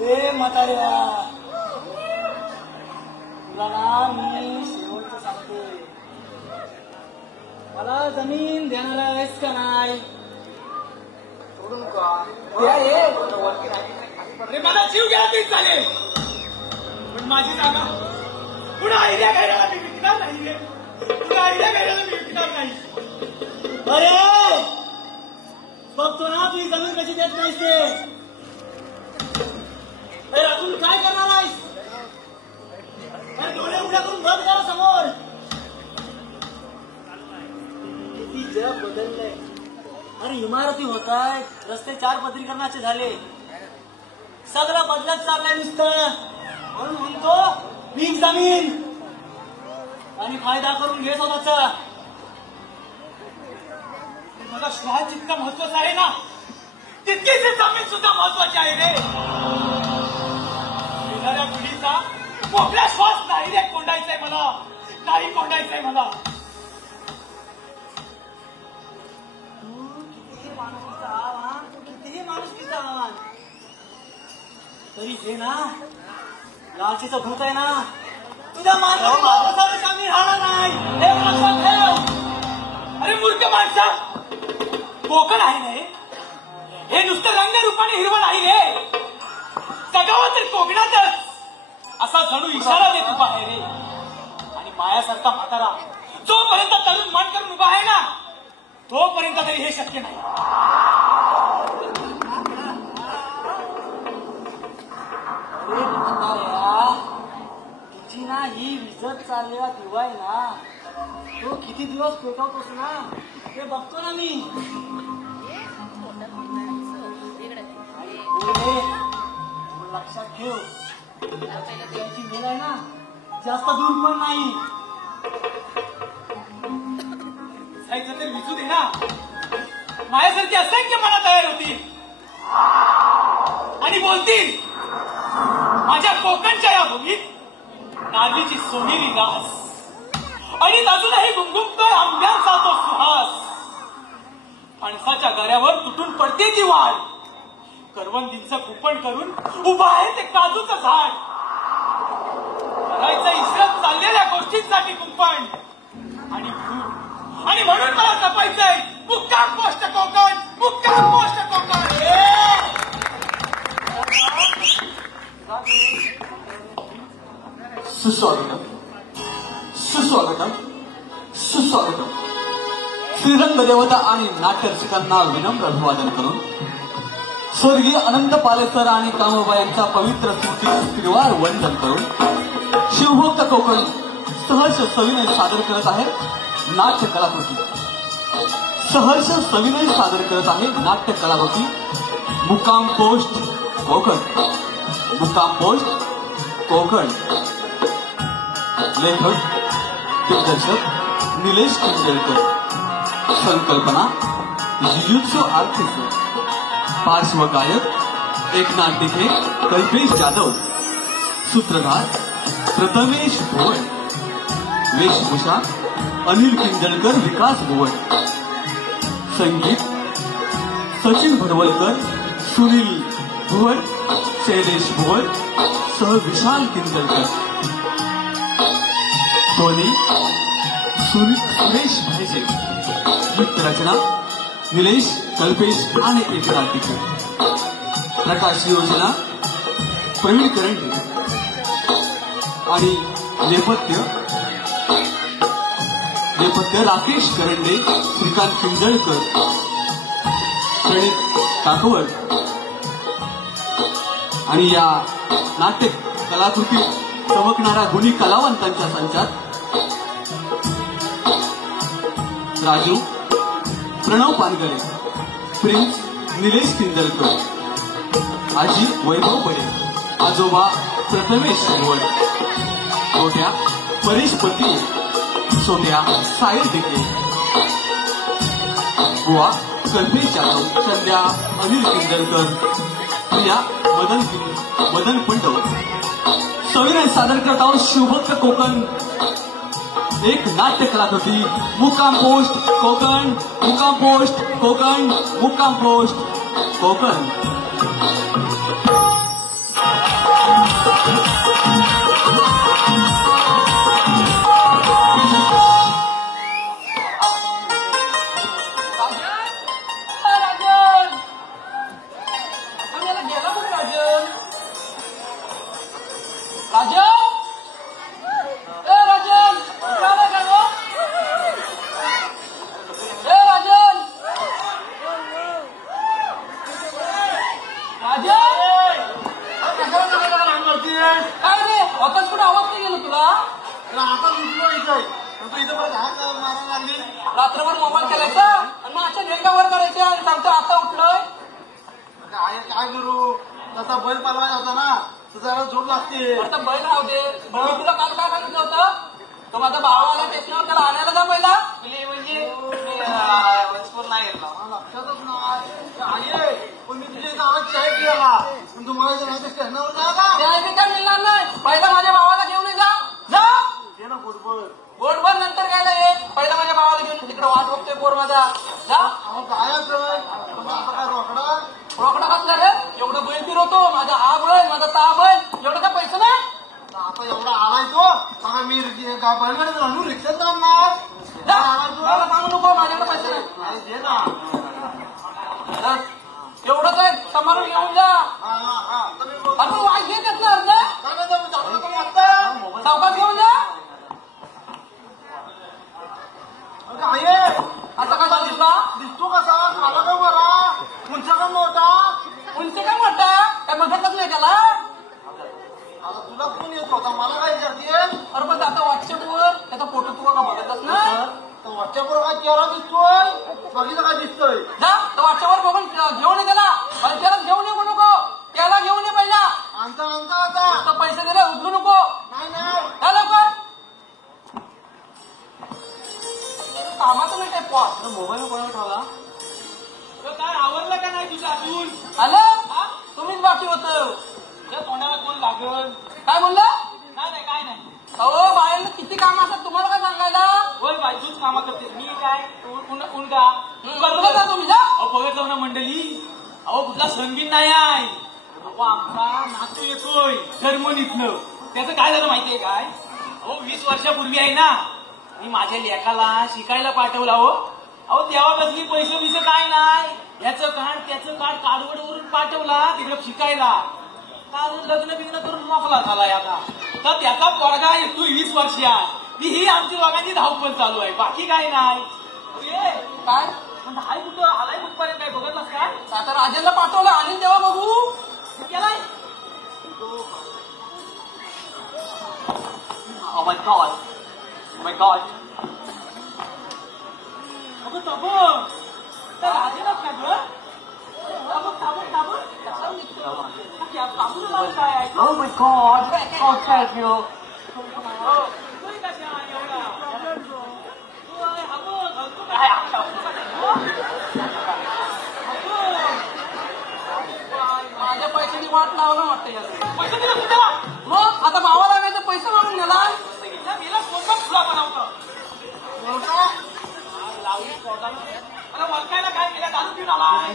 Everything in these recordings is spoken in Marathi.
ए म्हाताऱ्या, तुला ना मी शेवटचं सांगतोय, मला जमीन देणार आहेस का नाही? सोडून का मला जीव गेला तरी चालेल, पण माझी जागा पुढे आयडिया घ्यायला मी विकणार नाही रे. पुढे आयडिया घ्यायला मी विकणार नाही. अरे बघतो ना तुझी जमीन कशी देत नाहीस ते. अजून काय करणार आहेस? डोळे उड्या करून बघ जरा समोर. किती जग बदललंय. अरे इमारती होत आहेत, रस्ते 4 पदरीकरणाचे झाले, सगळं बदलत चाललंय नुसतं. म्हणून म्हणतो विक जमीन आणि फायदा करून घे स्वतःचा. मला श्वास जितका महत्वाचा आहे ना, तितकीच जमीन सुद्धा महत्वाची आहे रे. येणाऱ्या पिढीचा मोकळा श्वास नाही रे कोंडायचाय मला, नाही कोंडायचंय मला. कितीही माणुसकीचं आव्हान तरी हे ना, लालचीचं भूत आहे ना, तुझ्या माणसाला कमी राहणार नाही. हे लक्षात ठेव. अरे मूर्ख माणसा, कोकण आहे ना हे नुसतं रंगरूपाने हिरवं नाही रे. जगावं तर कोकणातच असा जणू इशारा देत उभा आहे रे. आणि मायासारखा म्हातारा जोपर्यंत तरुण मन करून उभा आहे ना, तोपर्यंत तरी हे शक्य नाही. तिची ना ही विजत चाललेला दिवा आहे ना, तो किती दिवस पेटवतोस ना ते बघतो ना मी. लक्षात ठेव, त्याची वेळ आहे ना जास्त दूर पण नाही. जायचं तर विचू दे ना. माझ्यासारखी असंख्य मना तयार होतील आणि बोलतील, माझ्या कोकणच्या या भूमीत नागीची सोनेरी लास आणि अजूनही गुंगुमतोय आंब्यांचा तो सुहास. फणसाच्या गऱ्यावर तुटून पडते ती वाढ, करवंदींचं कुपण करून उभं आहे ते काजूचं झाड. करायचं इसरत चाललेल्या गोष्टींसाठी कुंपण आणि म्हणून मला जपायचंय मुक्काम पोस्ट कोकण, मुक्काम पोस्ट कोकण. सुस्वागतम, सुस्वागतम, सुस्वागतम. श्रीरंग देवता आणि नाट्यरसिकांना विनम्र अभिवादन करून स्वर्गीय अनंत पालेकर आणि कामोबा यांचा पवित्र स्मृतीवर वंदन करून शिवभक्त कोकण सहर्ष सविनय सादर करत आहे नाट्य कलाकृती. सहर्ष सविनय सादर करत आहे नाट्य कलाकृती मुक्काम पोस्ट कोकण. मुक्काम पोस्ट कोकण. लेखक दिग्दर्शक निलेश किंजळकर. संकल्पना युयुत्सु आर्टिस्ट. पार्श्वगायक एकनाथ दिघे, कल्पेश जाधव. सूत्रधार प्रथमेश भुवड. वेशभूषा अनिल किंजळकर, विकास भुवड. संगीत सचिन भरवलकर, सुनील भुवड, शैलेश भुवड सह विशाल किंजळकर. ध्वनी सुरेश भाईचे. गीत रचना निलेश, कल्पेश आणि एकनाथ दिघे. प्रकाश योजना प्रवीण करंडे आणि नेपथ्य राकेश करंडे, श्रीकांत किंजळकर, प्रणित टाकवड. आणि या नाट्य कलाकृती चमकणाऱ्या गुणी कलावंतांच्या संचात राजू प्रणव पानगरे, प्रिन्स निलेश किंजळकर, आजी वैभव बडे, आजोबा प्रथमेश भुवड, छोट्या परेश पती, सोन्या साहिल दिघे, बुवा कल्पेश जाधव, संध्या अनिल किंजळकर, प्रिया मदन पंडव. सविनय सादर करत आहोत शिवभक्त कोकण एक नाट्य कलाकृती मुक्काम पोस्ट कोकण. मुक्काम पोस्ट कोकण. मुक्काम पोस्ट कोकण. रात्रभर मोबाईल खेळायचा आणि मग अशा घेंगावर करायचे आणि सांगतो आता उठलोय. काय करू तसा बैल पालवायचा होता ना तुझा झोप लागते. आता बैल राहू दे. बरं तुला काल काय सांगितलं होतं? तो माझा भाव आला स्टेशनवर त्याला आणायला जा पहिला. म्हणजे नाही गेला लक्षातच नाही. पण मी तुझ्या गावात चाय पिला पण तुम्हाला स्टँडवर जा का ते काय मिळणार नाही. पहिला माझ्या भावाला घेऊन ये जा. दे ना फुटबॉल बोटभर नंतर घ्यायला ये. पहिला माझ्या भावाला घेऊन तिकडे वाट बघतोय पोर माझा. जा. अहो काय काय रोकडा रोकडा घातला रे. एवढं बैल फिरवतो. माझा हा बैल माझा ता बैल एवढं काय पैसे नाही. आता एवढा आलाय तो सांगा मी बैलगाडी आणून रिक्षात जाणार मला सांगू नको माझ्याकडे पैसे नाही. दे ना एवढंच आहे समारोह घेऊन जा. आपण वाईट घेत येत ना अर्ज चौकात घेऊन जा. आता कसा दिसला दिसतो कसा खाला का बरा उंचा का मोठा उंची काय मोठा काय बघतच नाही त्याला. आता तुला कोण येत होता मला काय करते. अरे पण आता व्हॉट्सअपवर त्याचा फोटो तुला का बघतच नाही. व्हॉट्सअपवर काय चेहरा दिसतोय बघितलं काय दिसतोय. जा तर व्हॉट्सअपवर बघून घेऊन ये त्याला. आणि त्याला घेऊन ये म्हणू नको. त्याला घेऊन ये पहिला. आणता आता तर पैसे दिले उचलू नको. नाही काय लवकर कामाचं नाही काय पॉट मोबाईल कोणाला ठेवला काय आवडलं का नाही तुझ्या अजून आलं तुम्हीच बाकी होत. त्या तोंडाला कोण लागल काय बोललं नाही काय नाही. अहो बाहेर किती काम असतात तुम्हाला काय सांगायला. बोल बाई तूच कामा करतेस मी काय उलटा करतो का तुम्ही जा. अहो बघत जाऊ ना मंडळी. अहो कुठला सणबिन नाही आहे. अहो आमचा नातू येतोय जर्मनीतलं. त्याचं काय झालं माहितीये काय. अहो 20 वर्षापूर्वी आहे ना मी माझ्या लेकाला शिकायला पाठवला. अहो तेव्हापासून पैसे काय नाही. याचं कार्ड त्याचं कार्ड काडवडवरून पाठवला तिकडे शिकायला. काल लग्न बिग्न करून मोकला झालाय आता. तर त्याचा पोरगा येतो 20 वर्षात ही आमची दोघांची धावपळ चालू आहे बाकी काय नाही. काय म्हणजे हाय कुठं आलाय कुठपर्यंत काय बघतलास काय. आता राजेंना पाठवलं आणि तेव्हा बघू केलाय. Oh my God. Oh my God. अगं तबं त्या राजेलाच का गं काय आहे. Oh my God. Oh, thank you. माझ्या पैशाची वाट लावलं वाटतं याचं. पैसे दिले तू त्याला मग आता भावाला नाही तर पैसे मागून गेला. गेला स्वतः फुला बनवतं लावली पोटाला. अरे वळखायला काय केलं दारू पिऊन आलाय.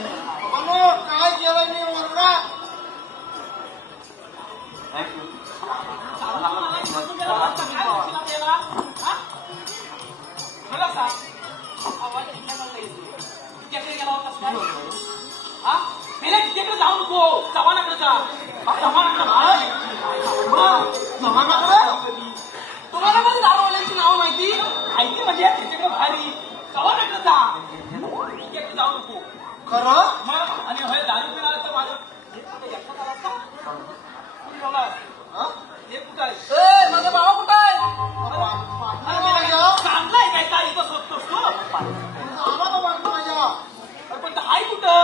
काय केलं मी वरडा Thank you. तिकडे जाऊ नको जवानाकडे जा. तुम्हाला पण दारूवाल्यांची नावं माहिती माहिती म्हणजे तिकडे भारी जवानाकडे जा. तिकडे जाऊ नको खरं मग आणि होय दारू पिणार तर माझं हे कुठं आहे. ए माझा भावा कुठं आहे. चांगलाय काय काय इथं सोपतोस तू. आला ना बाजू माझ्या अरे पण हाय कुठं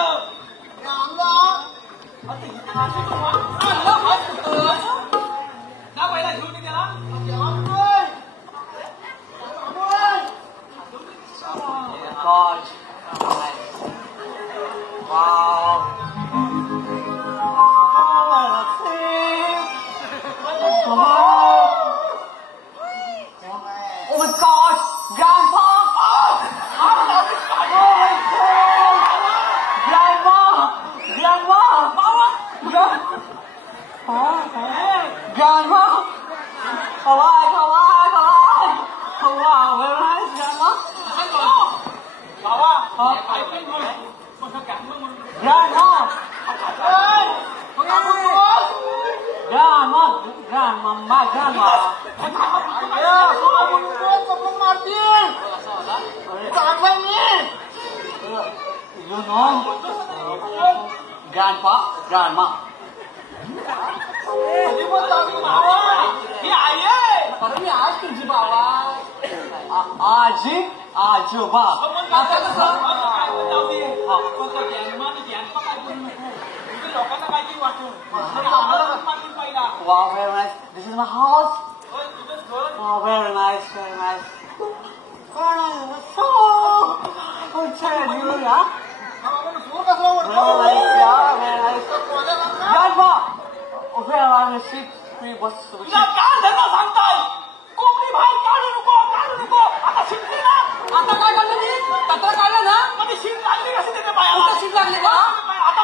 ना पहिला घेऊन ये त्याला. God. Wow. Oh my God, Grandpa! Grandma! grandma. Kawaii, kawaii, kawaii. Wow, very nice, grandma. बाबा Huh? ऐकून बोल. कसं काय म्हणून Grandma. Grandma, grandma, grandma. चपलून मारतील चांगलं नाही You know, grandpa, grandma. कधी पण चांगलं भावा ही आई आहे अरे मी आज तुझी बाबा आजी आजोबा आता कसं काय जाऊ दे कोणतं ज्ञानमा आणि ज्ञानपा काय करू नको इथे लोकांना काहीतरी वाटून आम्हाला पाठवून पाहिला Wow, very nice. This is my house. तुझंच घर Wow, very nice, very nice. Very nice. So, I'm telling you, yeah. सूर कसला Very वाटतो nice, yeah, very nice. Grandpa, oh, very nice. She was so तुला काय धर्म सांगताय कोकणी बाहेर काढू नको आता शिकली ना आता काय करतो मी कचरा काढला ना कधी शीट लागली कशी त्याच्या पायाला शीट लागली का आता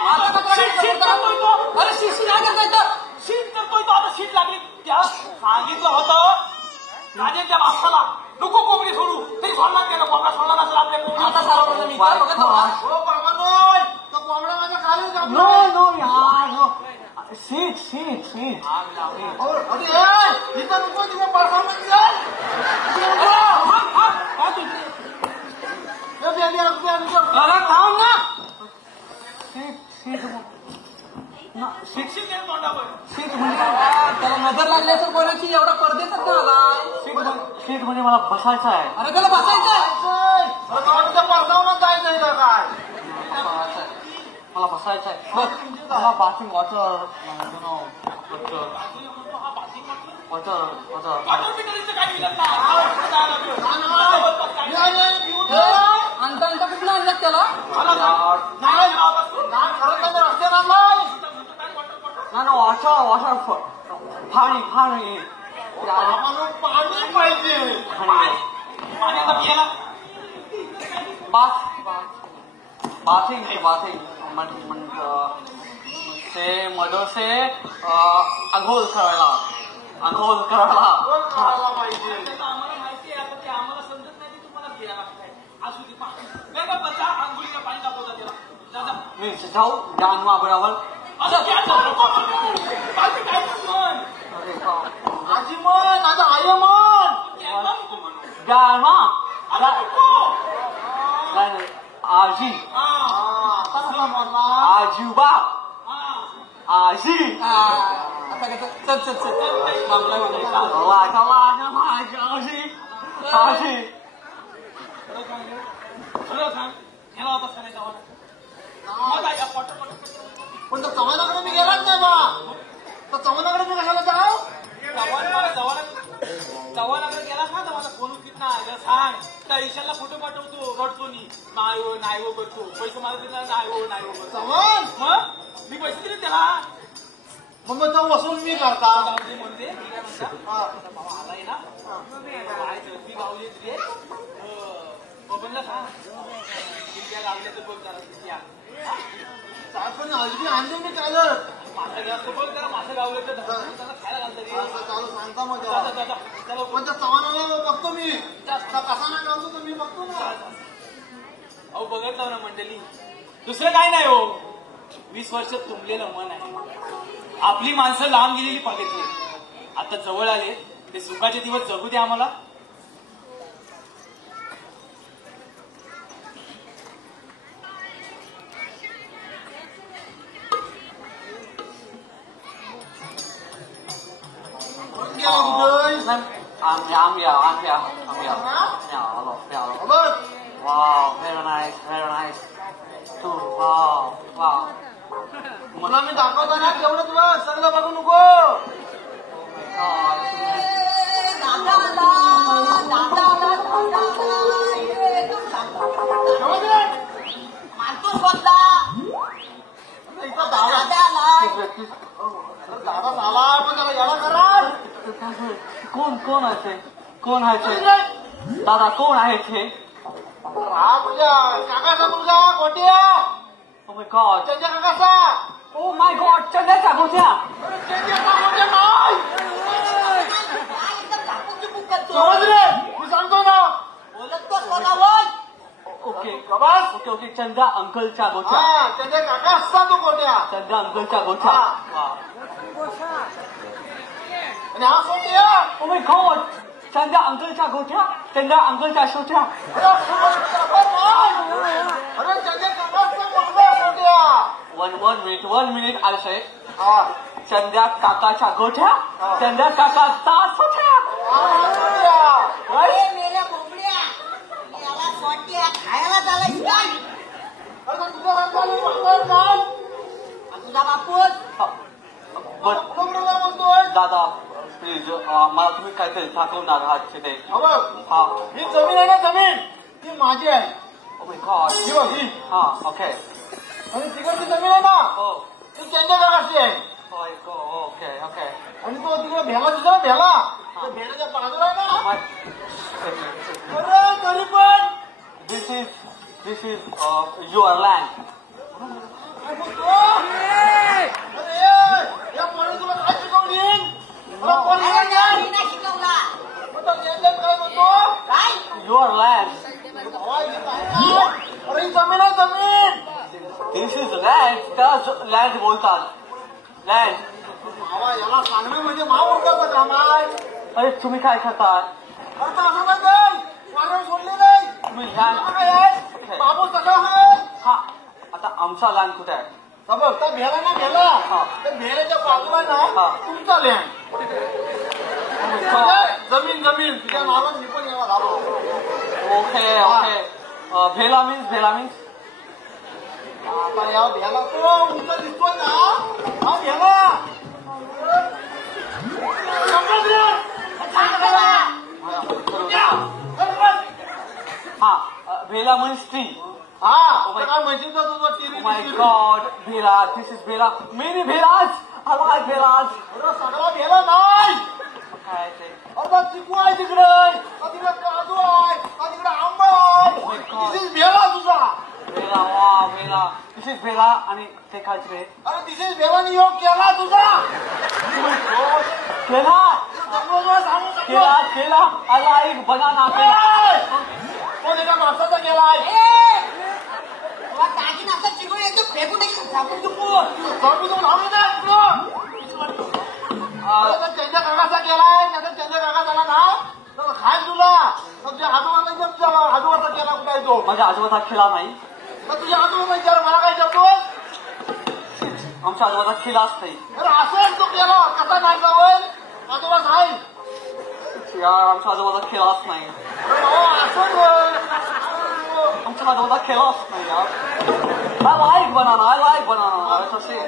शीट करतोय तो अरे शीट नाही करताय तर शीट करतोय तो आता शीट लागली त्या सांगितलं होतं राजेंच्या बापाला नको कोकणी सोडू तरी सोडणार गेलं कोंबडा सोडला नसेल आपल्या कोकणी आता सारवलं मी my बघत होता. gosh. हो बाबा नोय तो कोंबडा माझ्या खाली जातो No, no, yeah, no. Sit. अरे इथं नको तिथे परफॉर्मन्स काय तुझी द्या अरे थांब ना Sit. No, sit. शिक्षण घे तोंडावर Sit म्हणजे त्याला नजर लागली असेल कोणाची एवढा परदेतच ना आला सीट म्हणजे मला बसायचं आहे. अरे त्याला बसायचं परफॉर्मन्स जायचंय का काय मला बसायचं आहे. मला बाथिंग वॉटर वॉटर पाठवून पिटरीचं काही विकत नाही आणता कुठलं आणलं त्याला नाही वॉटर पाणी पाणी पाहिजे पाण्याचा पियाला बाथिंग से मधो से आंघोळ करायला करायला पाहिजे आम्हाला माहिती आहे आता ते आम्हाला समजत नाही की तुम्हाला पियाला लागताय असू दे काय का बच्चा आंघोळीला पाणी दाखवता त्याला मी जाऊ जानवा बरोबर असं बाकी काय म्हण आजी म्हण आता आई म्हण जानवा आजी आता कसा म्हणला आजोबा आजी आता कसं चल मामला आजी सगळं सांग ह्याला वापस करायचा पण तो चव्हाणाकडे मी गेलाच नाही बा तर चव्हाणाकडे मी कशाला जाऊ चव्हाणाकडे गेला का तर माझा फोन उचलीत नाही सांग त्या ईशाला फोटो पाठवतो रडतो नाही हो करतो पैसे मला देणार नाही हो करतो चव्हाण मग मी पैसे दिले त्याला मग तो वसूल मी करता गावली म्हणते मी काय म्हणता भावा आलाय ना ती गावली तुझे बबनला सांग त्या गावल्याचं बघ जरा पण हलकी आणली मी कालच मासा जास्त बघ जरा मासा गावलं तर त्याला खायला घालतं चालू सांगता मग तेव्हा. पण त्या चव्हाणाला बघतो मी कसा नाही लावतो तर मी बघतो ना अहो बघत जाऊ ना मंडळी दुसरं काय नाही हो 20 वर्ष तुंबलेलं मन आहे आपली माणसं लांब गेलेली बघितली आता जवळ आले ते सुखाचे दिवस जगू दे आम्हाला I'm Wow, very nice. Wow. मला मी दाखवताना तेवढं तुला सगळं बघू नको दादा झाला पण त्याला याला करा कोण आहे ते दादा कोण आहे ते हा तुझ्या काकाचा मुलगा गोट्या Oh my god. त्यांच्या काकाचा Oh my god, चण्याचा गोट्या त्यांच्या काकाचा नाही ओके ओके चंद्या अंकलच्या गोठ्या हा त्यांच्या काका असता तो गोट्या चंद्या अंकलच्या गोठ्या आणि हा सोट्या ओ माय गॉड चंद्या अंकलच्या गोठ्या चंद्या अंकलच्या छोट्या अरे त्यांच्या काका असता मुलगा सोट्या वन मिनिट आय से हा चंद्या काकाच्या गोठ्या चंद्या काकाचा छोट्या अरे मेल्या बोबड्या याला सोट्या खायला चालायची काय अरे तुझ्या रंगाने म्हणतोय काय तुझा बापूस बट कुठला म्हणतोय दादा प्लीज मला तुम्ही काहीतरी दाखवणार आहात तिथे अबा हा ही जमीन आहे ना जमीन ती माझी आहे ओ माय गॉड ही बघ ही हा ओके आणि तिकडची जमीन आहे ना हो ती त्यांच्या काकाची आहे ओके ओके आणि तो तिकडे भेला दिसला ना भेला त्या भेलाच्या बाजूला आहे ना अरे तरी पण दिस इज युअर लँड काय म्हणतो? अरे या पोराने तुला काय शिकवली मला कोण अरे शिकवलं? मी नाही शिकवला आता त्यांच्यात काय म्हणतो काय युअर लँड अरे ही जमीन आहे जमीन दिस इज लँड त्याच लँड बोलतात लँड बाबा याला सांगणं म्हणजे महामूर्खाचं काम आहे अरे तुम्ही काय करतात अरे तर असं नाही वारं सोडले नाही तुम्ही असं लँड काय आहे बाबू सगळं आहे हा आता आमचा लँड कुठे आहे बघ त्या भेला ना भेला हा. त्या भेल्याच्या बाजूला ना हा. तुमचा लँड जमीन जमीन तुझ्या नावात मी पण यावा झालो ओके ओके भेला मीन्स आता या भेला तो उंच दिसतो ना हा भेला हा भेला मीन्स ट्री हा काय माहिती का तुझं Oh my God, भेला दिस इज भेला मेनी भेलाज आय लाईक भेलाज अरे सगळा भेला नाही काय ते अरे बघ चिकू आहे तिकडे काजू आहे तिकडे आंबा आहे This is भेला तुझा भेला वा भेला दिस इज भेला आणि ते काय ते अरे this is भेलाने योग केला तुझा केला सांगू केला केला आय लाईक बनाना केला कोण एका माणसाचा केला आहे तुला टाकीन असं चिकून एकदम फेकून एकदम झाकून चुकून कमी तू धावून त्यांच्या काकाचा केलाय त्यांच्या काका झाला ना तर खाय तुला तुझ्या आजोबाला आजोबाचा केला कुठे आहे तो माझ्या आजोबाचा खेळा नाही तर तुझ्या आजोबा विचार मला काय करतोय आमच्या आजोबाचा खेळाच नाही अरे असं तो केला कसा नाही जावं आजोबा नाही यार आमच्या आजोबाचा खेळाच नाही अरे भाऊ असं आमच्या आजोबाचा खेळाच नाही यार आय लाईक बनाना तसे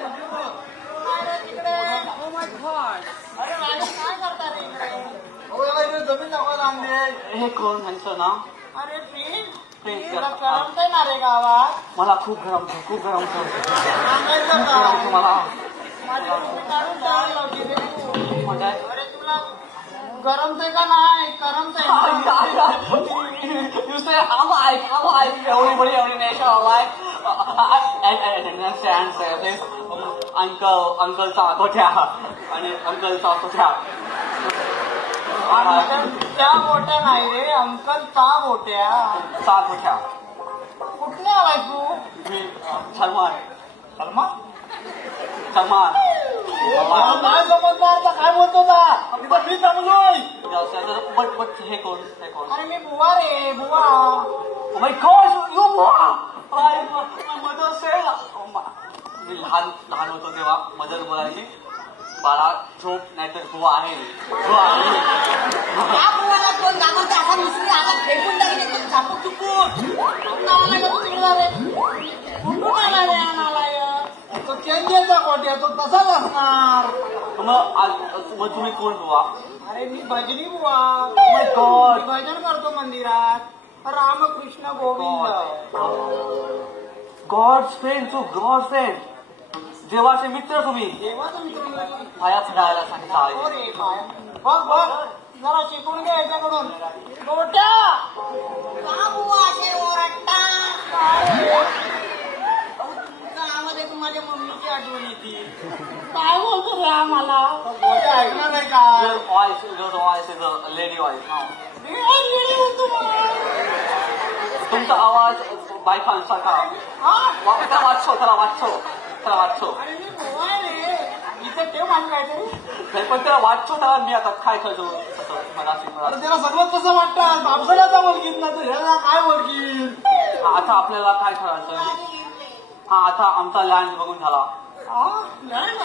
अरे माझं काय करता रे इकडे भाऊ याला इकडे जमीन दाखवायला आणली हे कोण ह्यांचं नाव अरे प्लीज प्लीज तुला करमतंय ना रे गावात मला खूप गरम सांगायचं का गरम मला माझी टोपी काढून जावी लावली रे तू म्हणजे अरे तुला गरमतंय का नाही करमतंय ना? You say I like everybody, every nation I like. I say please, uncle गोठ्या आणि अंकलचा गोठ्या. अंकल त्या गोट्या नाही रे अंकल ता गोट्या चा गोठ्या. कुठल्या आलाय तू मी सलमान. नाही समजणार तर काय बोलतो का तिथं मी समजूय बट हे कोण अरे मी बुवा रे बुवा Oh my God, you boy! My mother said, मी लहान होतो तेव्हा मदर बोलायची बाळा झोप नाहीतर बुवा आहे या बुवाला कोण गावात असा मिसरी आला फेकून टाकले एकदम झापूक चुकून आला का तू तिकडे रे कुठून आला रे आणाला तो चेंजेचा गोट्या तो तसाच असणार मग तुम्ही कोण बुवा अरे मी भजनी बुवा my God. मी भजन करतो मंदिरात रामकृष्ण गोविंद गॉड फ्रेंड तू गॉड फ्रेंड देवाचे मित्र तुम्ही देवा तुमचं पाया फिरायला सांगितलं आहे अरे पाय बघ बघ जरा शिकून घे याच्याकडून गोट्या का बुवा असे ओरडता तुमचा आवाज आहे माझ्या मम्मीची आठवण येते काय बोलतो रे आम्हाला गोट्या ऐकणार नाही का your voice is a lady voice now. तुमचा आवाज बायकांसारखा त्याला वाचतो अरे मी गोवा रे इथे ठेव माझं काहीतरी नाही पण त्याला वाचतो त्याला मी आता काय करतो मला अरे त्याला सगळं कसं वाटतं बापसाला ओळखीत ना तर ह्याला काय ओळखीत आता आपल्याला काय करायचं हा आता आमचा लँड बघून झाला नवीन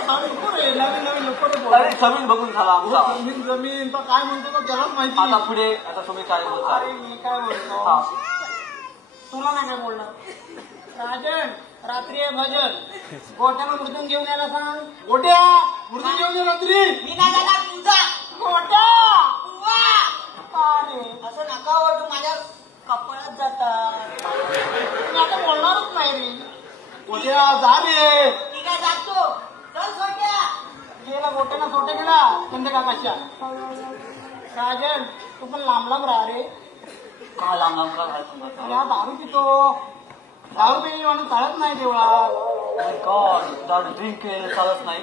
अरे जमीन बघून झाला आमचा जमीन तर काय म्हणतो तो त्यालाच माहिती आता पुढे आता तुम्ही काय बोलता अरे मी काय बोलतो हा तुला नाही काय बोलणार राजन रात्री आहे भजन गोट्यानं मृदून घेऊन यायला सांग गोट्या मृत्यू घेऊन ये रात्री मी नाही जाणार तुझा गोट्या अरे असं नका हो तू माझ्या कपाळात जाता मी आता बोलणारच नाही रे गोट्या जा रे मी काय जातो चल सोट्या गेला गोट्यानं सोटे गेला चंदे काकाच्या राजन तू पण लांब लांब राहा रे का लांब लांब का राहायचं या दारू पितो दारू पिणे म्हणून चालत नाही देवळात गॉड दारू ड्रिंक केलेलं चालत नाही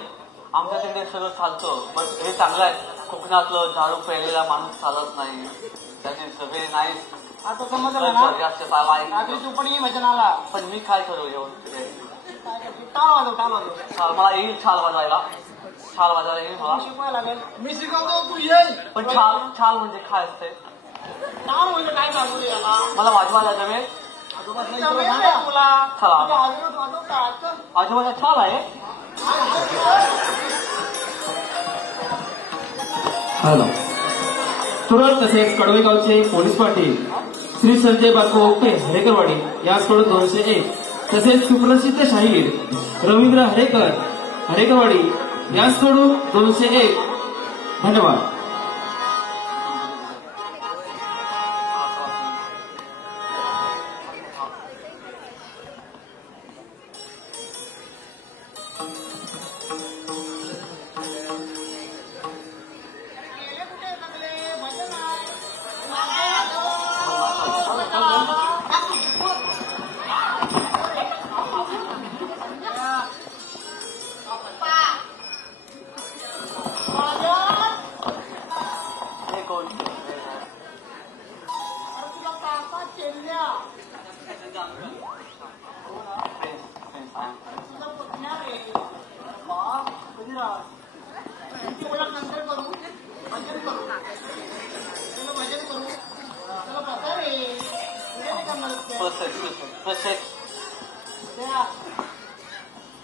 आमच्या तिकडे सगळं चालतं पण हे चांगलं आहे कोकणातलं दारू प्यायलेला माणूस चालत नाही त्याचे सगळे नाही आता समजलं ना जास्त चालला आहे रात्री तू पण ये भजनाला पण मी काय करू येऊन तिथे टाळ वाजव छाल मला येईल छाल वाजायला येईल मला शिकवायला लागेल मी शिकवतो तू ये पण छाल म्हणजे काय असते टाळ म्हणजे काय सांगू रे याला मला वाजवायला जमेल जमेल रे तुला चला. तुझ्या आजूबाजूला वाजवतात. चल. आजोबाचा छाल आहे हॅलो तुरंत तसेच कडवेगावचे पोलीस पाटील श्री संजय बापू ओपे हरेकरवाडी याचकडून 201 तसेच सुप्रसिद्ध शाहीर रवींद्र हरेकरवाडी याचकडून 201 धन्यवाद.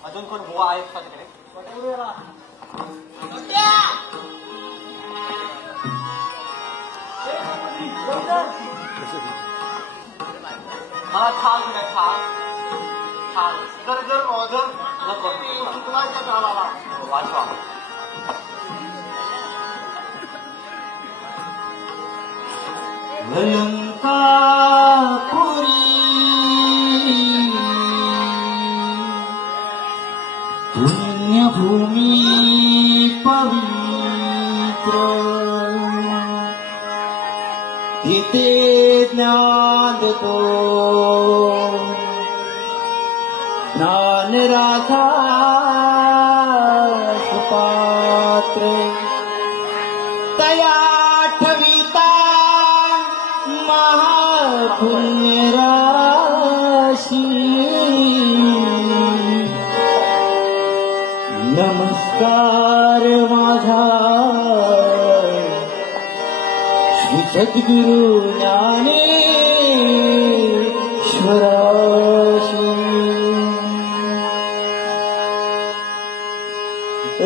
अजून कोण बुवा आहेत का तिकडे मला छान नको वाचवा पुण्यभूमी पवित्र इथे ज्ञान देतो ज्ञानराधा सुपात्र तया ठविता महापुण्य राशी नमस्कार माझा श्री सद्गुरु ज्ञानेश्वराशी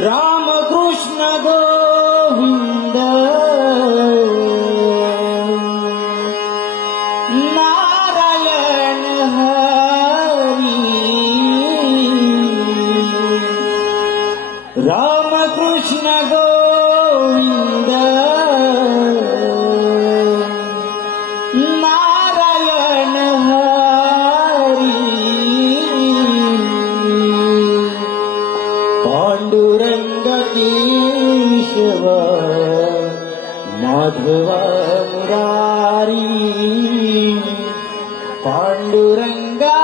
रामकृष्ण गोविंद नारायण हरी रामकृष्ण गोविंद नारायण हरी पांडुरंग केशव माधव मुरारी पांडुरंगा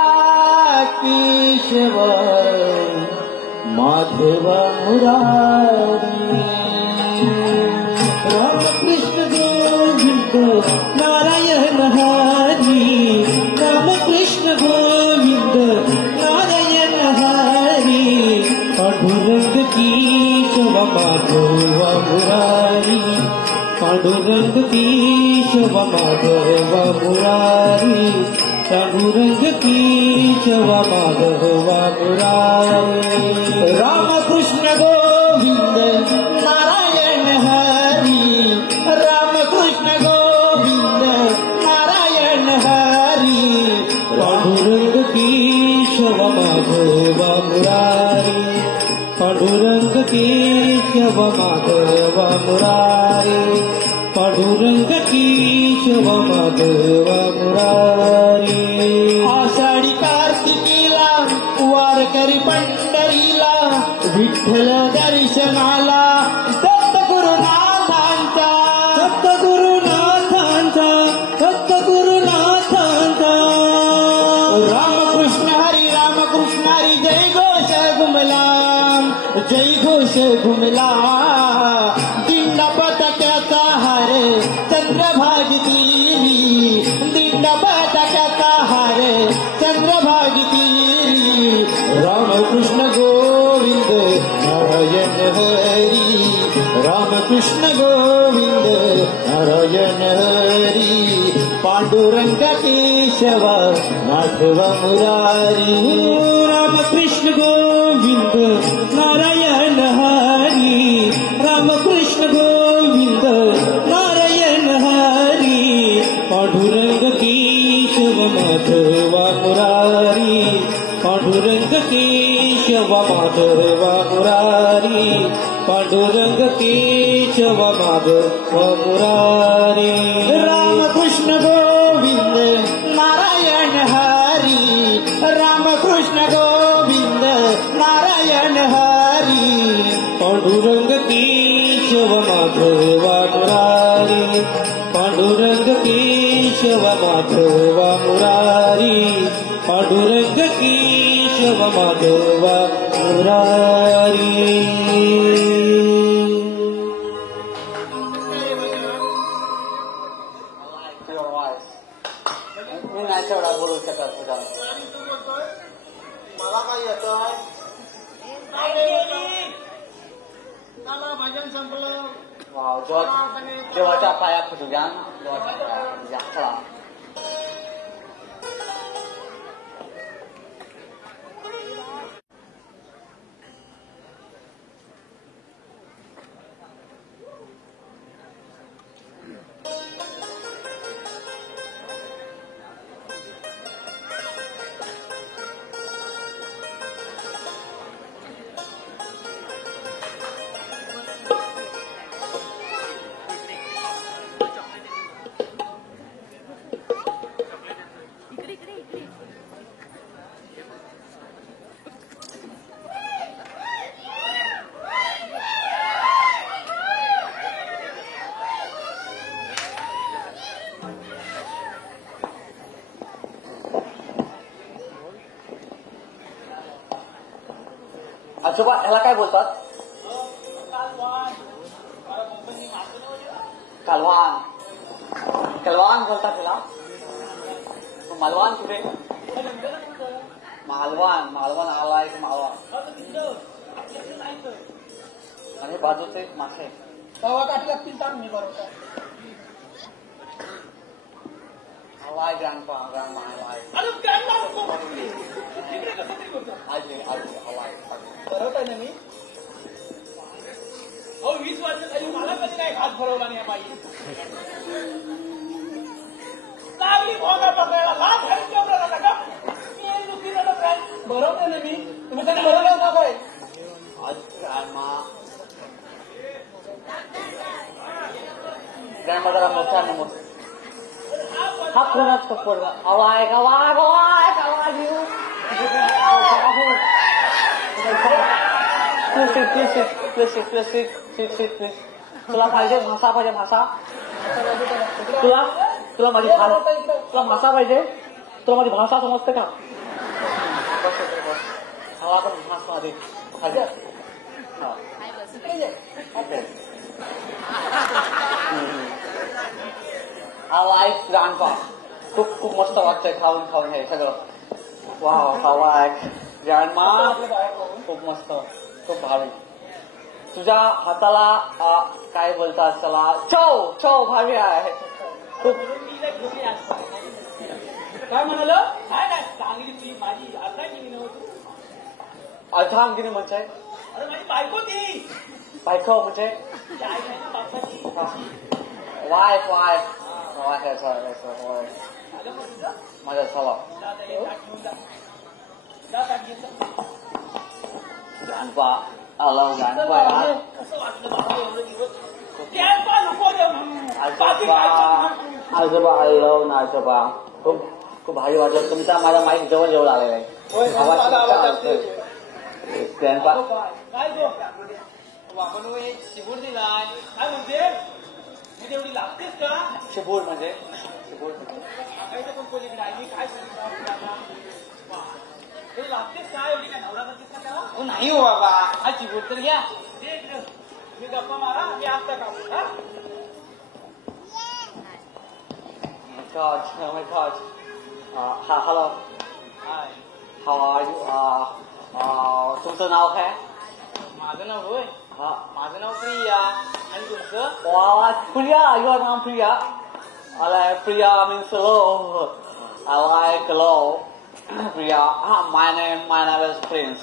केशव माधव मुरारी रामकृष्ण गोविंद नारायण हरी रामकृष्ण गोविंद केशव माधव मुरारी पांडुरंग केशव माधव मुरारी पांडुरंग केशव माधव मुरारी रामकृष्ण गोविंद नारायण हरी रामकृष्ण गोविंद नारायण हरी पांडुरंग केशव माधव मुरारी पांडुरंग केशव माधव मुरारी पांडुरंग केशव माधव मुरारी आषाढी कार्तिकीला वारकरी पंढरीला विठ्ठल दर्शनाला दत्तगुरुनाथांचा दत्तगुरुनाथांचा दत्तगुरुनाथांचा रामकृष्ण हरी जय घोष घुमला जय घोष घुमला दिंडा पताक्याचा हार चंद्रभागी तीरी दिंडा पताक्याचा हार चंद्रभागी तीरी रामकृष्ण गोविंद नारायण हरी रामकृष्ण गोविंद नारायण हरी पांडुरंग केशव माधव मुरारी रामकृष्ण गोविंद नारायण हरी रामकृष्ण गोविंद नारायण हरी पांडुरंग केशव माधव मुरारी पांडुरंग केशव माधव मुरारी पांडुरंग केशव माधव मुरारी रामकृष्ण गोविंद नारायण हरी रामकृष्ण गोविंद नारायण हरी पांडुरंग केशव माधव मुरारी पांडुरंग केशव माधव मुरारी पांडुरंग केशव माधव मुरारी मी नाही तेवढा बोलू शकत तुझा मला काय येतंय भजन संपलं वाव देवाच्या पाया फुटू घ्या देवाच्या पाया घ्या चला आजोबा ह्याला काय बोलतात कालवान कलवान बोलतात त्याला मालवान कुठे मालवान मालवान आला एक मालवान आणि बाजूचे मासे गावाकाठी असतील तर मी बरोबर आलाय ग्रँडपा ग्रँडमा आलाय अरे ग्रँडमा तिकडे कसं तरी बोलतो आले आलाय बरोबर आहे ना मी 20 वर्ष झाली मला कधी काय घात भरवला नाही बाई लागली भोगा पकडायला लाभ घ्यायला केवढं नका का मी दुसरी रडत आहे बरोबर आहे ना मी तुम्ही कधी बरोबर ना काय आज ग्रँडमा जरा मोठा नमोस हा कोणाच पडला आवाय गवाय गवाय गवाय घेऊ प्लीज तुला पाहिजे भाषा पाहिजे भाषा तुला माझी तुला भाषा पाहिजे तुला माझी भाषा समजते का हवा पण भाषा मध्ये हा लाईफ ग्रँडपा खूप खूप मस्त वाटतंय खाऊन खाऊन हे सगळं वाव हवा ग्रँडमा खूप मस्त खूप भारी तुझ्या हाताला काय बोलतात त्याला चव चव भावी आहे खूप काय म्हणाल काय नाही चांगली ती माझी अर्धांगिनी नव्हती अर्धांगिनी म्हणजे अरे माझी बायको ती बायको म्हणजे ती आई नाही ना बापाची वाईफ वाईफ वाईफ आलं मग तुझं माझा स्वभाव जाता ये ताट घेऊन जा जा ताट घेऊन जा गाणपा आला गाणपा कसं वाटलं बाबा एवढं दिवस काय पा नको रे आजोबा आजोबा आलो ना आजोबा खूप खूप भारी वाटलं तुमचा माझा माईक जवळ जवळ आलेला आहे ग्रँडपा काय गो बाबा एक शिबूर दिलाय काय म्हणते मी तेवढी लागतेस का शिबूर म्हणजे शिबूर सांगायचं पण पलीकडे आहे मी काय सांगितलं लागतेस काय एवढी काय नवरा करतेस का त्याला नाही हो बाबा हा चिबूर तर घ्या दे इकडं. मी गप्पा मारा मी आता कापू हा God, oh my God. Hello. High How are you? तुमचं नाव काय? माझं नाव होय हा. माझं नाव प्रिया आणि तुमचं Wow, Priya. Your name Priya. I like Priya means hello. I like hello. Priya. My name is Prince.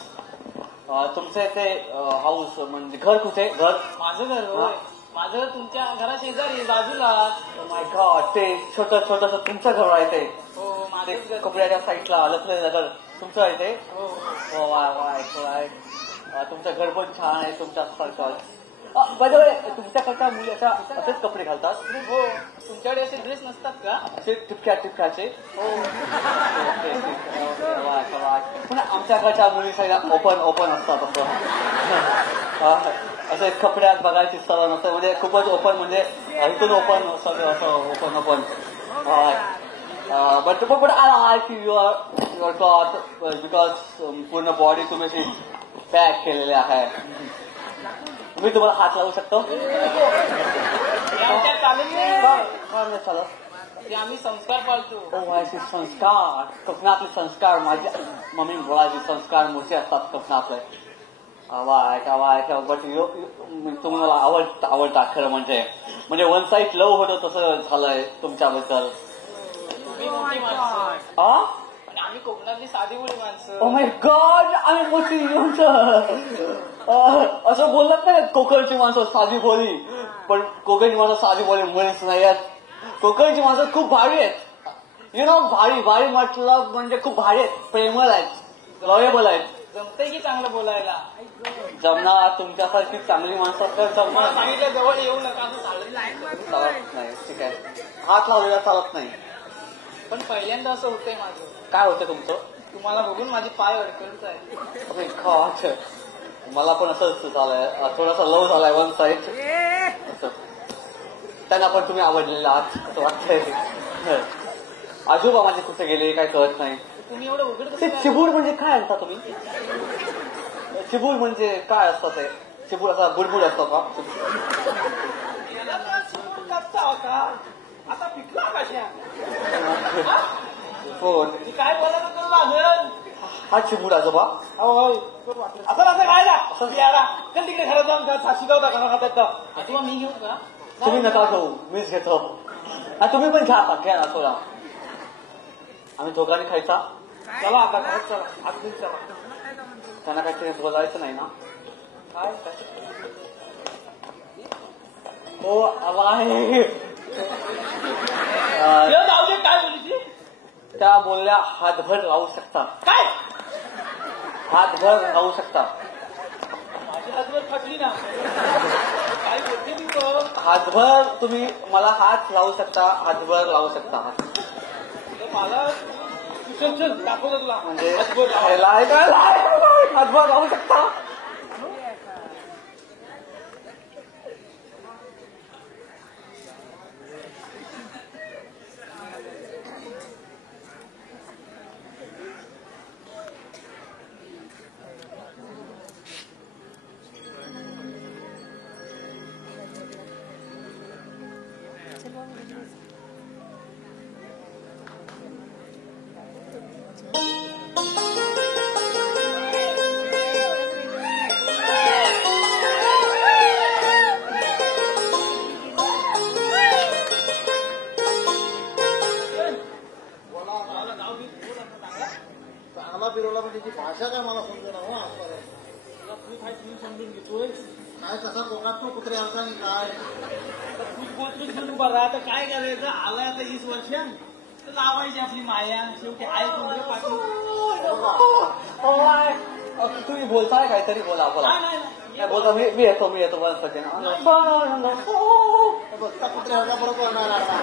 तुमचे ते हाऊस म्हणजे घर कुठे घर माझं घर होय माझं तुमच्या घरा शेजारी बाजूला माय गॉड ते छोटस तुमचं घर आहे ते हो माझं घर कपड्याच्या साईडला लपलेलं घर तुमचं आहे ते हो हो वाय तुमचं घर पण छान आहे तुमच्या सारखं बरोबर तुमच्याकडच्या मुली असेच कपडे घालतात हो तुमच्याकडे असे ड्रेस नसतात का असे टिपक्याचे हो पण आमच्याकडच्या मुली सगळ्या ओपन असतात असं असे कपड्यात बघायची सवय नसतं म्हणजे खूपच ओपन म्हणजे इथून ओपन सगळं असं open but I like your cloth because पूर्ण बॉडी तुम्ही अशी पॅक केलेली आहे मी तुम्हाला हात लावू शकतो चालत ते आम्ही संस्कार पाळतो माझे संस्कार कोकणातले संस्कार माझ्या मम्मी बोलायचे संस्कार मोठे असतात कोकणातले बट तुम्हाला आवडता खरं म्हणजे वन साईड लव होतं तसं झालंय तुमच्याबद्दल तुम्ही मोठी माणसं आणि आम्ही कोकणातली साधी मुली माणसं ओ माय गॉड आम्ही मोठी असं बोलत नाही कोकणची माणसं साधी बोली पण कोकणची माणसं साधी बोली मुळीच नाही आहेत कोकणची माणसं खूप भारी आहेत यु नो भारी म्हटलं म्हणजे खूप भारी आहेत प्रेमळ आहेत लॉयबल आहेत जमतंय की चांगलं बोलायला जमणार तुमच्यासारखी चांगली माणसं तर जमणार सांगितलं जवळ येऊ नका असं चालत चालत नाही ठीक आहे हात लावलेला चालत नाही पण पहिल्यांदा असं होतंय माझं काय होतं तुमचं तुम्हाला बघून माझे पाय अडकळत आहे अरे गॉड मला पण असंच झालंय थोडासा लव झालाय वन साईड त्यांना पण तुम्ही आवडलेला आहात असं वाटतंय आजोबा माझे कुठे गेले काय कळत नाही तुम्ही एवढं उघड ते कसं चिबूड म्हणजे काय आणता तुम्ही चिबूड म्हणजे काय असतं ते चिबूड असा बुडबुड असतो का कच्चा होता आता पिकला कशा हो मी काय बोलायला तर लागेल हा चिबूड आजोबा असं असं काय ना असं याला चल तिकडे घरात जाऊन शिकवता का खात्यात किंवा मी घेऊ का तुम्ही नका घेऊ मीच घेतो तुम्ही पण घ्या ना थोडा आम्ही दोघांनी खायचा चला आता घरात चला आज चला त्यांना काहीतरी बोलायचं नाही ना काय हो आहे जाऊ दे काय बोलली ती त्या बोलल्या हातभर राहू शकता काय हातभर राहू शकता माझी हातवर फाटली ना काय बोलते मी तो हातभर तुम्ही मला हात लावू शकता हातभर लावू शकता मला चल दाखवतो तुला म्हणजे हातभर लावा. हातभर लावू शकता काय कसा कोकात तो कुत्रे आलता आणि काय तूच उभा राहा तर काय करायचं आलाय आता 20 वर्ष तर लावायची आपली माया शेवटी आहे तुमच्या पाठी तुम्ही बोलताय काहीतरी बोला बोला नाही काय बोलता मी येतो वनस्पती कुत्रे आलता बरोबर होणार आता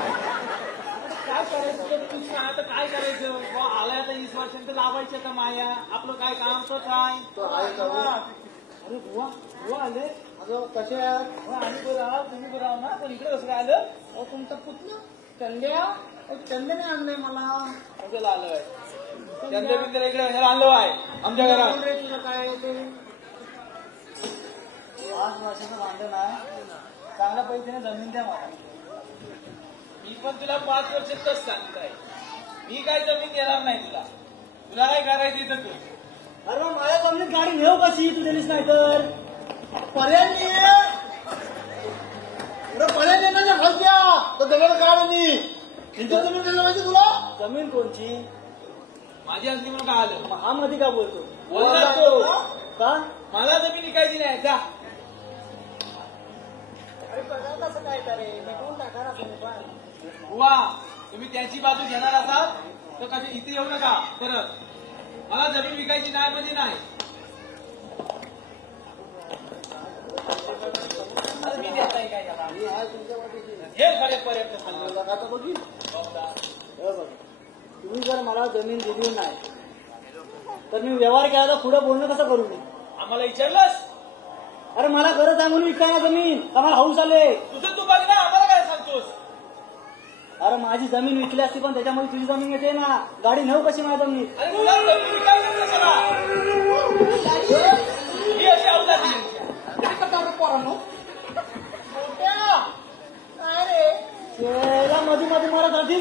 काय करायचं तर तू सांग आता काय करायचं बुवा, आलाय आता 20 वर्ष तर लावायची आता माया आपलं काय काम तर काय तो आहे का हो? अरे बुवा आले अगं कसे आहात बुवा आम्ही बरं आहात तुम्ही बरं आहात ना पण इकडे कसं काय आलं अहो तुमचा पुतणा चंद्या चंद्याने आणलंय मला आमच्याला आलोय चंद्र बिंद्र इकडे ह्याला आणलो आहे आमच्या घरात कोण रे तुझं काय ते 5 वर्षाचं भांडण आहे चांगल्या पैशाने जमीन द्या मला मी पण तुला 5 वर्षातच सांगताय मी काय जमीन देणार नाही तुला काय करायचं तर तू अरे मग माझ्या जमिनीत गाडी नेऊ कशी तू दिलीस नाही तर पर्याय नेण्याच्या खालत्या तो दगड काढ मी इंटर जमीन कसं माहिती तुला जमीन कोणची माझी असली म्हणून काय आलं मग हा मध्ये का बोलतो बोलणार तो का मला जमीन विकायची नाही जा अरे बघा कसं काय करे निघून टाका ना तुम्ही पण बुवा तुम्ही त्यांची बाजू घेणार असाल तर कधी इथे येऊ नका परत मला जमीन विकायची नाही म्हणजे नाही आता मी देताय काय त्याला? हे खरे पर्यंत खाल्लं. आता बघी हे बघ तुम्ही जर मला जमीन दिली नाही तर मी व्यवहार केला तर पुढे बोलणं कसं करू मी आम्हाला विचारलंस अरे मला गरज आहे म्हणून विकाय ना जमीन आम्हाला हाऊस आले तुझं तू बघ ना आम्हाला काय सांगतोस अरे माझी जमीन विकली असती पण त्याच्यामध्ये तुझी जमीन येते ना गाडी नेऊ कशी माझी जमीन अरे तुला जमीन विकायची कशाला ही अशी अवजाती पोरांनो काय रे त्याला मध्ये मध्ये मारत आधी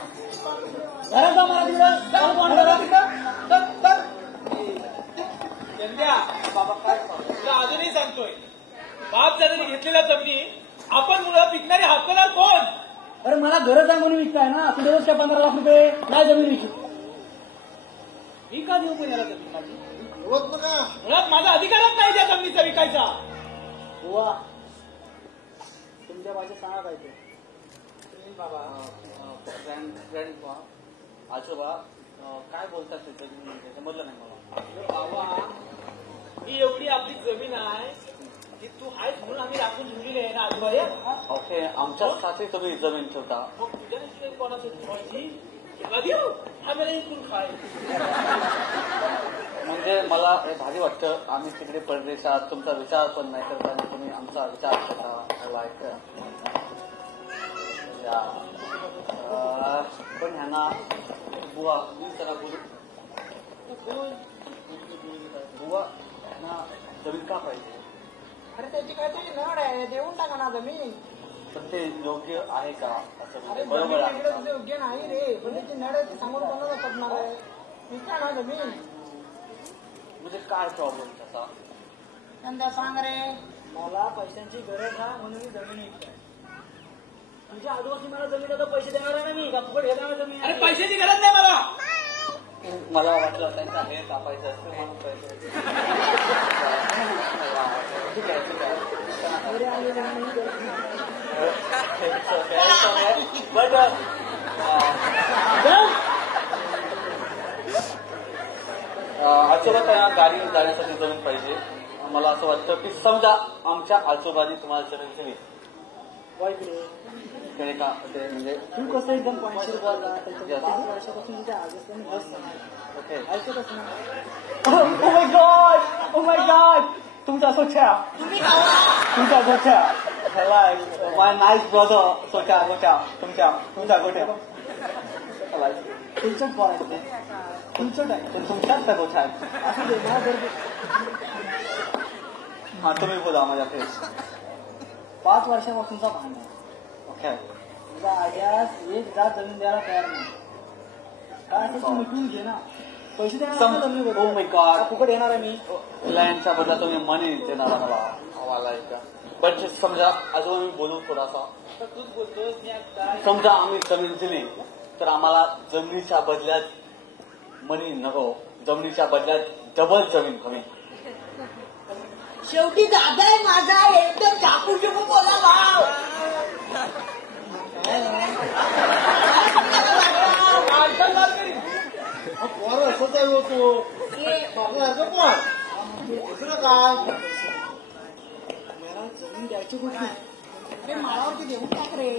घरात जा मला तिकडं जाऊ कोण घरात चंद्या बाबा काय तुला अजूनही सांगतोय बाप दादाने घेतलेल्या जमिनी आपण मुलं पिकणारे हाकणार कोण अरे मला गरज आहे म्हणून विकताय ना तू दररोज काय 15 लाख रुपये नाही जमीन विकली मी का देऊ पण याला जमीन माझी होत नका मुळात माझा अधिकारच नाही त्या जमिनीचा विकायचा बुवा तुमच्या भाषेत सांगा काय ते बाबा ग्रँड आजोबा काय बोलतात त्याच्यामधलं नाही मला बाबा ही एवढी आपली जमीन आहे की तू आहेस म्हणून आम्ही राखून ठेवलेली आहे ना आजूबाजूला ओके आमच्यासाठी तुम्ही जमीन ठेवता मग तुझ्या कोणाचं माझी कधी हा मेरा इकडून खाय म्हणजे मला हे भारी वाटतं आम्ही तिकडे परदेशात तुमचा विचार पण नाही करता आणि तुम्ही आमचा विचार करता लाईक पण ह्यांना बुवा मी त्याला बोलू बुवा ना जमीन का पाहिजे अरे त्याची काहीतरी नड आहे देऊन टाका ना जमीन पण ते योग्य आहे का असं अरे म्हणजे बरोबर जमीन आहे इकडे का? तुझे योग्य नाही रे पण त्याची नड आहे ती सांगून कोणाला पडणार आहे विका ना जमीन म्हणजे काय प्रॉब्लेम त्याचा त्यांना सांग रे मला पैशांची गरज आहे म्हणून मी जमीन विकतोय तुमच्या आजूबाजू मला जमीन आता पैसे देणार आहे ना मी का फुकट घेणार जमीन अरे पैशाची गरज नाही मला मला वाटलं त्यांचा हे तापायचं असतं म्हणून पैसे ठीक आहे ठीक आहे अरे आले जमीन मी गरज नाही. बट आजोबा त्या गाडी जाण्यासाठी जमीन पाहिजे मला असं वाटतं की समजा आमच्या आजोबांनी तुम्हाला जमीन दिली वाईकडे इकडे का ते म्हणजे तू कसं एकदम 500 रुपयाला त्याच्या 5 वर्षापासून तुझ्या आजच बस ओके ऐकतच ना ओ माय गॉड तुमचा सोच्या तुमचा गोठ्या माय नाईस ब्रदर गोठ्या तुमच्या गोठ्या तुमच्याच बोलायचं तुमचं आहे तुमच्याच त्या गोठ्या असं दे ना हा तुम्ही बोला माझ्या फेस 5 वर्षापासूनचा भांडण ओके तुझा आग्यास एक जात जमीन द्यायला तयार नाही काय असं तू मिटून घे ना पैसे देणार जमीन ओ माय गॉड फुकट येणार आहे मी लँडच्या बदला तुम्ही मनी देणार मला बट समजा अजून मी बोलू थोडासा तूच बोलतोस मी आता समजा आम्ही जमीन दिली तर आम्हाला जमिनीच्या बदल्यात मनी नको, जमिनीच्या बदल्यात डबल जमीन हवी. शेवटी दादा आहे माझा, एकदम चाकू शकू बोला भाव. पोरं असंच आहे होतो बाबा कोण दुसरं काय मला जमीन द्यायची कुठली? अरे माळावरती देऊन टाक रे.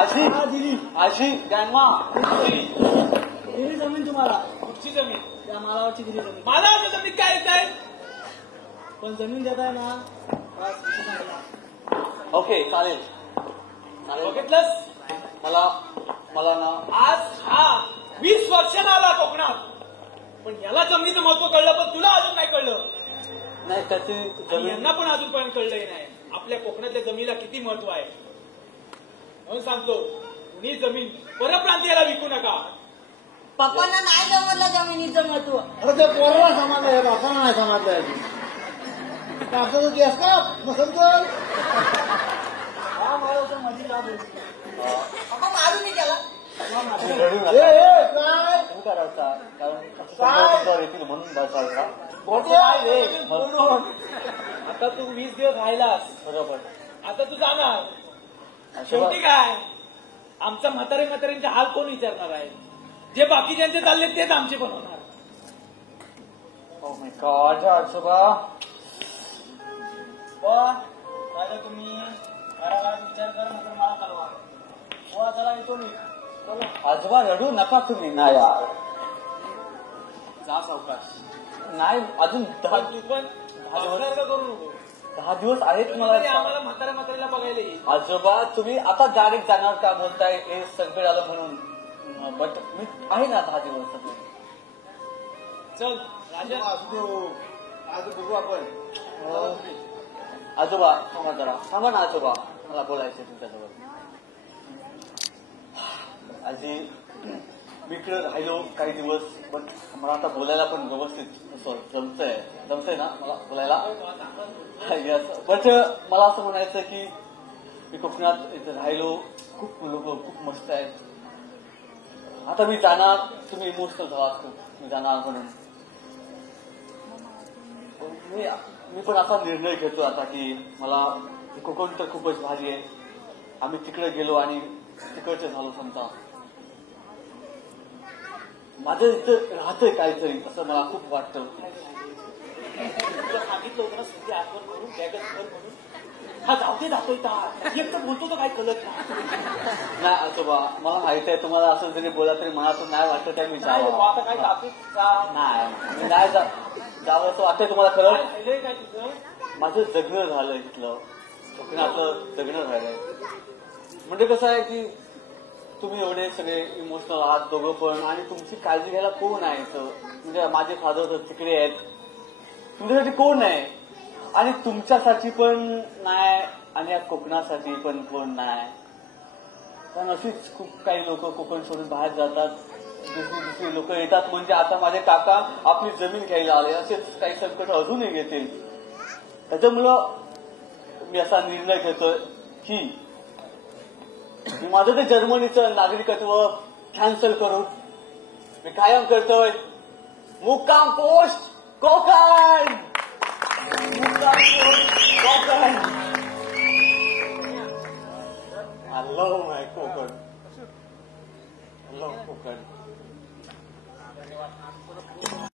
आजी दिली आजी ग्रँडमा दिली जमीन तुम्हाला. कुठची जमीन? त्या मालावरची दिली जमीन. मला असं जमीन काय येत आहे? पण जमीन देताय ना बस विषय संपला. ओके चालेल चालेल. बघितलंस, मला मला ना आज हा 20 वर्षानं आला कोकणात, पण याला जमिनीचं महत्व कळलं, पण तुला अजून नाही कळलं. नाही त्याची आणि जमीन यांना पण अजूनपर्यंत कळलंही नाही आपल्या कोकणातल्या जमिनीला किती महत्व आहे. म्हणून सांगतो, कुणी जमीन परप्रांतीयाला विकू नका. पप्पांना नाही जमलं जमिनीचं महत्व. अरे ते पोराला समजलंय बापाला नाही समजलंय कापसाचं गॅस का मग समजल हा माळावरचा मध्ये का बोलतो? पप्पा मारून नाही त्याला. रडू नका. काय तुम्ही काय रडता? कारण असं संकट तुमच्यावर येतील म्हणून रडताल का? बोलते आहे आता तू 20 दिवस राहिलास, बरोबर. आता तू जाणार. आजोबा शेवटी काय, आमच्या म्हाताऱ्यांचे हाल कोण विचारणार आहे? जे बाकीच्यांचे चालले तेच आमचे पण होणार. ओ माय गॉड आजोबा. पण राजा तुम्ही घराला विचार करा नंतर मला कळवा. हो चला येतो मी. चला आजोबा रडू नका तुम्ही. नाही यार जा सावकाश. नाही अजून पण तू पण संसर्ग करू नको. 10 दिवस आहेत तरी मला. आम्हाला म्हाताऱ्याला बघायला येईल. आजोबा तुम्ही आता डायरेक्ट जाणार का बोलताय? हे संकट आलं म्हणून. बट मी आहे ना 10 दिवस. चल राजा, आज बघू आपण आजोबा थांबा जरा. थांबा ना आजोबा, मला बोलायचं तुमच्याजवळ. आजी मी इकडे राहिलो काही दिवस, पण मला आता बोलायला पण व्यवस्थित जमतंय ना मला बोलायला. यस. बट मला असं म्हणायचं की मी कोकणात इथे राहिलो, खूप लोक खूप मस्त आहेत. आता मी जाणार, तुम्ही इमोशनल झालात खूप, मी जाणार म्हणून. मी पण असा निर्णय घेतो आता की मला कोकण तर खूपच भारी आहे. आम्ही तिकडे गेलो आणि तिकडचे झालो समजा. माझं इथं राहतंय काहीतरी असं मला खूप वाटतं. तुला सांगितलं होतं ना सध्या आठवण करून बॅगच कर म्हणून. हा जाऊ जातोय एक तर बोलतो तो काय कळत नाही. नाही आजोबा मला माहित आहे तुम्हाला असं जरी बोला तरी मनातून नाही वाटतं त्या मी नाही जावं. आता काय जातोय नाही मी नाही जावं असं वाटतंय तुम्हाला खरं. राहिलंय काय तुझं? माझं जगणं झालं इथलं कोकणातलं जगणं झालंय. म्हणजे कसं आहे की तुम्ही एवढे सगळे इमोशनल आहात दोघं पण, आणि तुमची काळजी घ्यायला कोण आहे इथं? म्हणजे माझे फादर तिकडे आहेत, तुमच्यासाठी कोण आहे? आणि तुमच्यासाठी पण नाही आणि या कोकणासाठी पण कोण नाही. कारण अशीच खूप काही लोक कोकण सोडून बाहेर जातात, दुसरी लोक येतात. म्हणजे आता माझे काका आपली जमीन घ्यायला आले, असेच काही संकट अजूनही येतील. त्याच्यामुळं मी असा निर्णय घेतोय की मी माझं ते जर्मनीचं नागरिकत्व कॅन्सल करून मी कायम करतोय मुक्काम पोस्ट कोकण. मुक्काम post Konkan. I love my Konkan. I love Konkan.